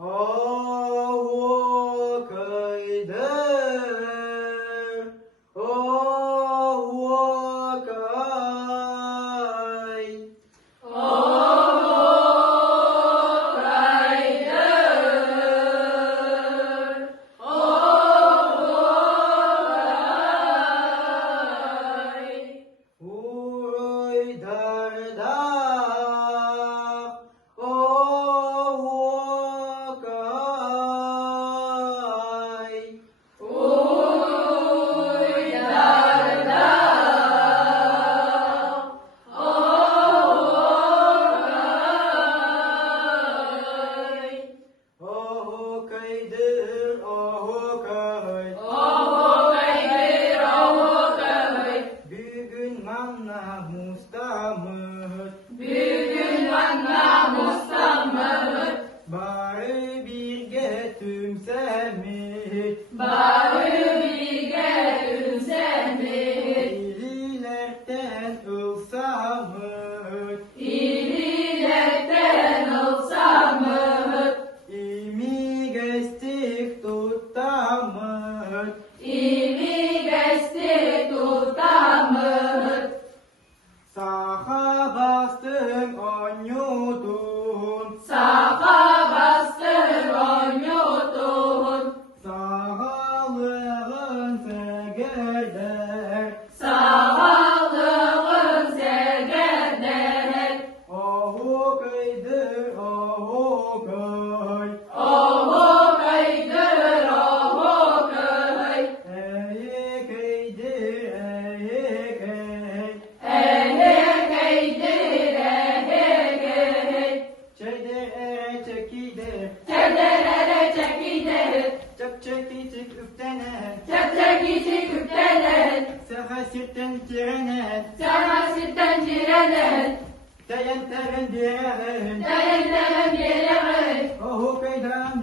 Oh, kayder, oh, kay. Uroy darda, oh, kay. Oh, kayder, oh, kay. Bugün manna mustamır, bari bir getümsemit. İlilerden ılsamıt, imi gestik tutamıt. Saha bastın on yudun, sağlığın segerder. Ohu kaydır, ohu kay. Eyi kaydır, eyi kay. Çedere çekider, çak çekicik üptener. Saha sirten tirener, dayan teren direğin. Ohu kaydan